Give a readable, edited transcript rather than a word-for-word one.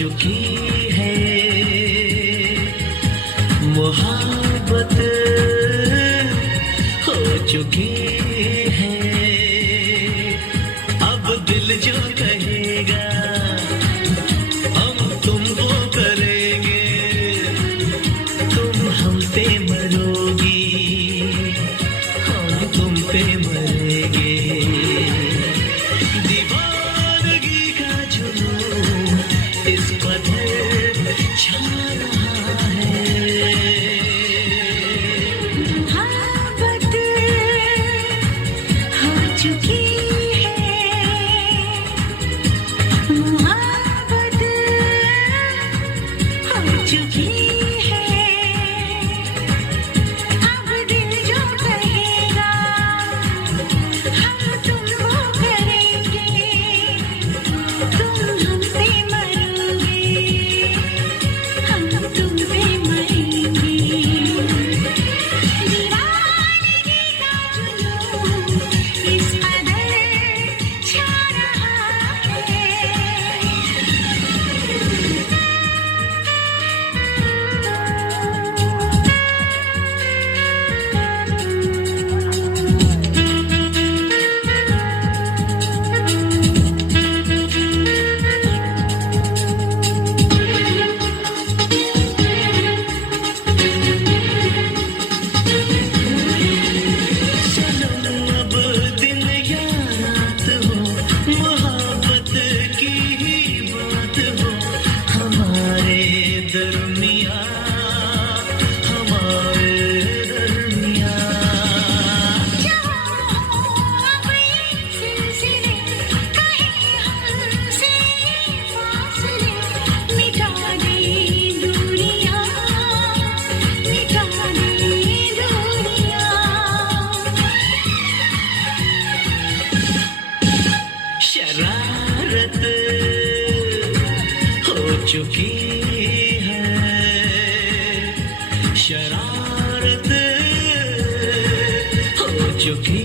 चुकी है मोहब्बत, हो चुकी है। अब दिल जो कहेगा हम तुमको करेंगे, तुम हम पे मरोगी, हम तुम पे मरेंगे। दीवानगी का जुनून इस कदर छा रहा है। मोहब्बत हो चुकी है, मोहब्बत हो चुकी है। अब दिल जो कहेगा हम तुमको करेंगे, तुम हम पे मरोगे, हम तुम पे मरेंगे। दीवानगी का जुनून इस कदर छा रहा है। सनम अब दिन या रात हो, मोहब्बत की ही बात हो हमारे दरमियाँ, हमारे दरमियाँ। अब ये सिलसिले कहीं हमसे फासले, मिटा दे दूरियां, मिटा दे दूरियां। शरारत हो चुकी है, शरारत हो चुकी